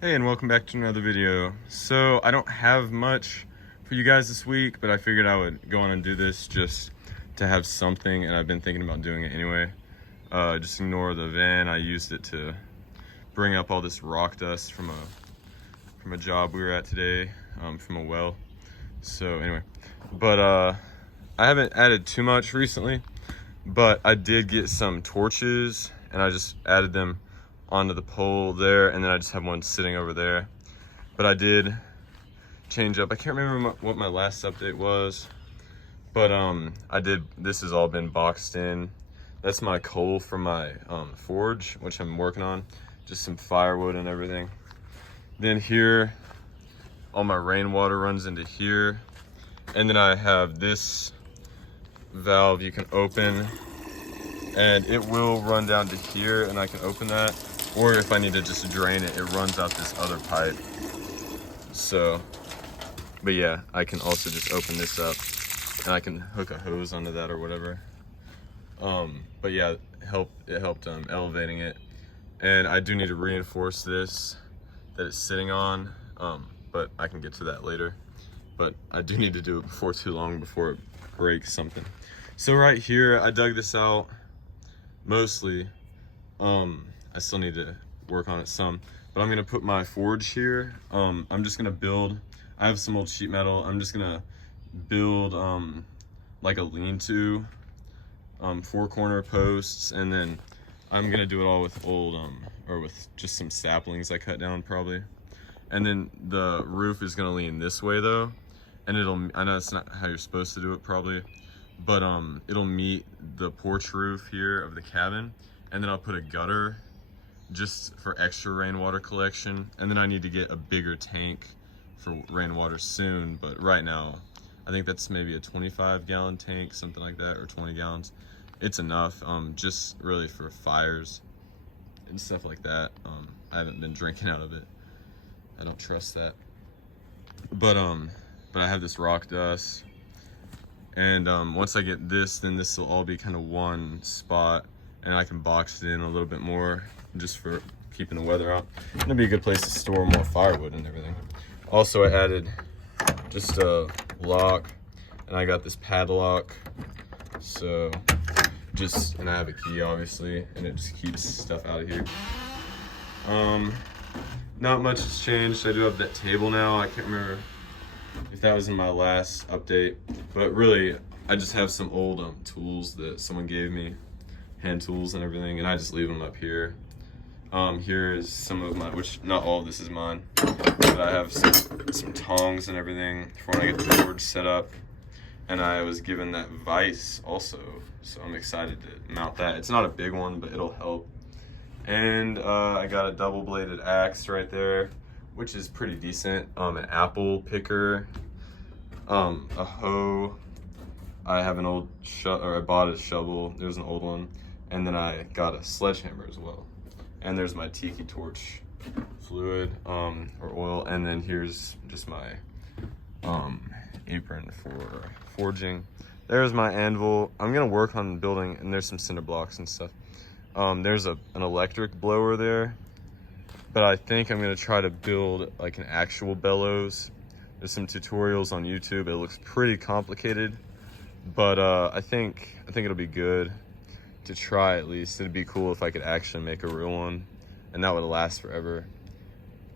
Hey, and welcome back to another video. So I don't have much for you guys this week, but I figured I would go on and do this just to have something, and I've been thinking about doing it anyway. Just ignore the van. I used it to bring up all this rock dust from a job we were at today, from a well. So anyway, but I haven't added too much recently, but I did get some torches, and I just added them onto the pole there, and then I just have one sitting over there. But I did change up. I can't remember what my last update was, but this has all been boxed in. That's my coal from my forge, which I'm working on, just some firewood and everything. Then here, all my rainwater runs into here, and then I have this valve you can open, and it will run down to here, and I can open that. Or if I need to just drain it, it runs out this other pipe. So, but yeah, I can also just open this up, and I can hook a hose onto that or whatever. But yeah, it helped elevating it. And I do need to reinforce this that it's sitting on, but I can get to that later. But I do need to do it before too long, before it breaks something. So right here, I dug this out mostly. I still need to work on it some, but I'm gonna put my forge here. I'm just gonna build, I have some old sheet metal. I'm just gonna build like a lean-to, 4-corner posts, and then I'm gonna do it all with old, or with just some saplings I cut down probably. And then the roof is gonna lean this way though, and I know it's not how you're supposed to do it probably, but it'll meet the porch roof here of the cabin, and then I'll put a gutter just for extra rainwater collection. And then I need to get a bigger tank for rainwater soon, but right now I think that's maybe a 25-gallon tank, something like that, or 20 gallons. It's enough, just really for fires and stuff like that. I haven't been drinking out of it. I don't trust that. But I have this rock dust, and once I get this, then this will all be kind of one spot, and I can box it in a little bit more just for keeping the weather out. It'll be a good place to store more firewood and everything. Also, I added just a lock, and I got this padlock. So and I have a key obviously, and it just keeps stuff out of here. Not much has changed. I do have that table now. I can't remember if that was in my last update, but really I just have some old tools that someone gave me, hand tools and everything, and I just leave them up here. Here is some of my, which not all of this is mine, but I have some tongs and everything for when I get the forge set up. And I was given that vise also, so I'm excited to mount that. It's not a big one, but it'll help. And I got a double-bladed axe right there, which is pretty decent. An apple picker, a hoe. I have an old I bought a shovel. There's an old one, and then I got a sledgehammer as well. And there's my tiki torch fluid, or oil. And then here's just my apron for forging. There's my anvil. I'm gonna work on building, and there's some cinder blocks and stuff. There's an electric blower there, but I think I'm gonna try to build like an actual bellows. There's some tutorials on YouTube. It looks pretty complicated, but I think it'll be good to try at least. It'd be cool if I could actually make a real one, and that would last forever.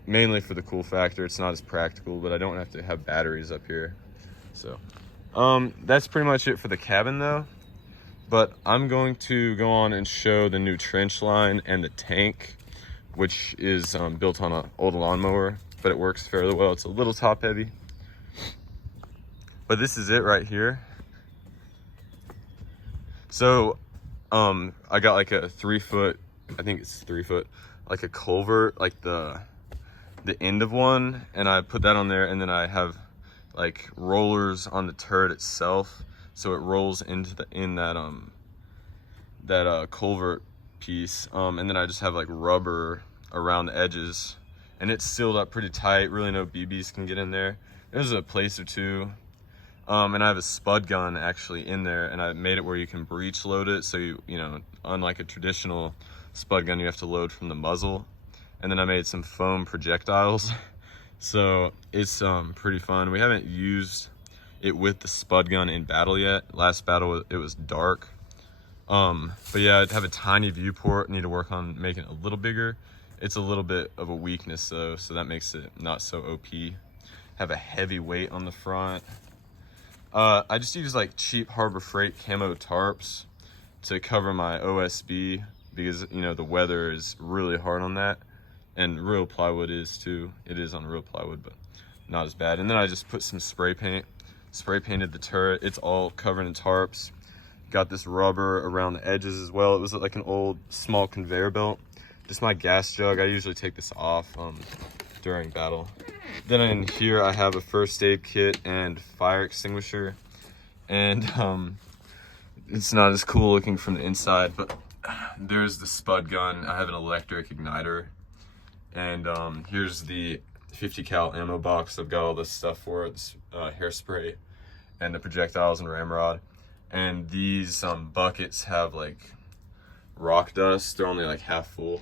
Mainly for the cool factor. It's not as practical, but I don't have to have batteries up here. So that's pretty much it for the cabin though. But I'm going to go on and show the new trench line and the tank, which is built on an old lawnmower, but it works fairly well. It's a little top heavy, but this is it right here. So I got like a 3-foot, I think it's 3 foot, like a culvert, like the end of one, and I put that on there, and then I have like rollers on the turret itself, so it rolls into that culvert piece, and then I just have like rubber around the edges, and it's sealed up pretty tight. Really no BBs can get in there. There's a place or two, and I have a spud gun actually in there, and I made it where you can breech load it, so you know, unlike a traditional spud gun, you have to load from the muzzle. and then I made some foam projectiles. So it's pretty fun. We haven't used it with the spud gun in battle yet. Last battle it was dark. But yeah, I have a tiny viewport. Need to work on making it a little bigger. It's a little bit of a weakness though, so that makes it not so OP. Have a heavy weight on the front. I just use like cheap Harbor Freight camo tarps to cover my OSB because, you know, the weather is really hard on that, and real plywood is too. It is on real plywood, but not as bad. And then I just put some spray painted the turret. It's all covered in tarps. Got this rubber around the edges as well. It was like an old small conveyor belt. Just my gas jug. I usually take this off during battle. Then in here I have a first aid kit and fire extinguisher. And it's not as cool looking from the inside, but there's the spud gun. I have an electric igniter. And here's the 50 cal ammo box. I've got all this stuff for it, this hairspray and the projectiles and ramrod. And these buckets have like rock dust. They're only like half full,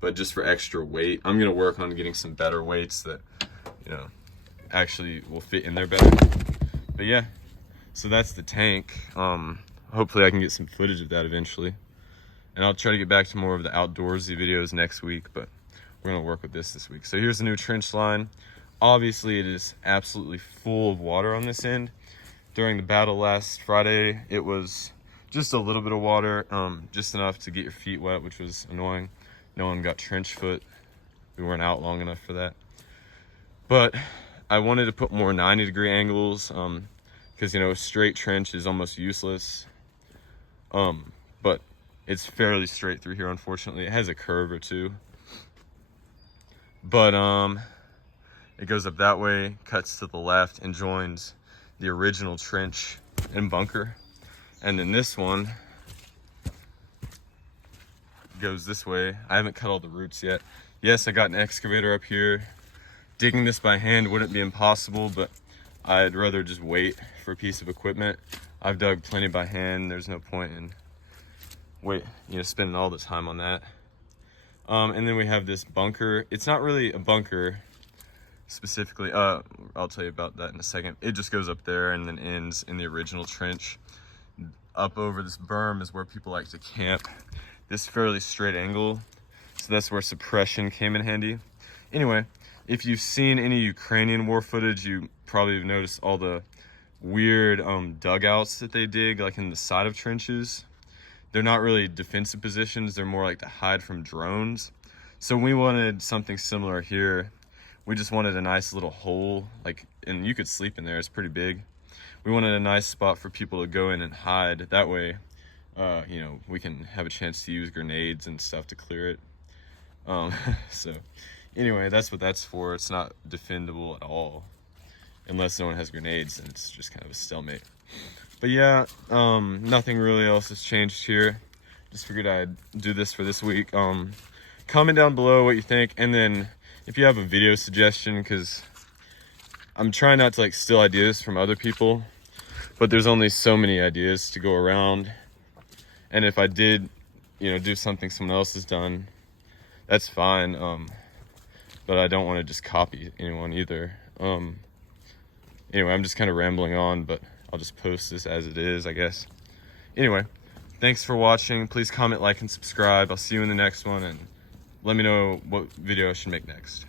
but just for extra weight. I'm gonna work on getting some better weights that, you know, actually will fit in there better. But yeah, so that's the tank. Hopefully I can get some footage of that eventually. And I'll try to get back to more of the outdoorsy videos next week, but we're gonna work with this week. So here's the new trench line. Obviously it is absolutely full of water on this end. During the battle last Friday, it was just a little bit of water, just enough to get your feet wet, which was annoying. No one got trench foot. We weren't out long enough for that. But I wanted to put more 90-degree angles, because, you know, straight trench is almost useless. But it's fairly straight through here, unfortunately. It has a curve or two. But it goes up that way, cuts to the left, and joins the original trench and bunker. And then this one goes this way. I haven't cut all the roots yet. Yes, I got an excavator up here. Digging this by hand wouldn't be impossible, but I'd rather just wait for a piece of equipment. I've dug plenty by hand. There's no point in spending all the time on that. And then we have this bunker. It's not really a bunker specifically. I'll tell you about that in a second. It just goes up there and then ends in the original trench. Up over this berm is where people like to camp. This fairly straight angle, so that's where suppression came in handy. Anyway, if you've seen any Ukrainian war footage, you probably have noticed all the weird dugouts that they dig, like in the side of trenches. They're not really defensive positions, they're more like to hide from drones. So we wanted something similar here. We just wanted a nice little hole, and you could sleep in there, it's pretty big. We wanted a nice spot for people to go in and hide. That way, you know, we can have a chance to use grenades and stuff to clear it. So anyway, that's what that's for. It's not defendable at all. Unless someone has grenades, and it's just kind of a stalemate. But yeah, nothing really else has changed here. Just figured I'd do this for this week. Comment down below what you think, and then if you have a video suggestion, because I'm trying not to steal ideas from other people, but there's only so many ideas to go around. And if I did, you know, do something someone else has done, that's fine. But I don't want to just copy anyone either. Anyway, I'm just kind of rambling on, but I'll just post this as it is, I guess. Anyway, thanks for watching. Please comment, like, and subscribe. I'll see you in the next one, and let me know what video I should make next.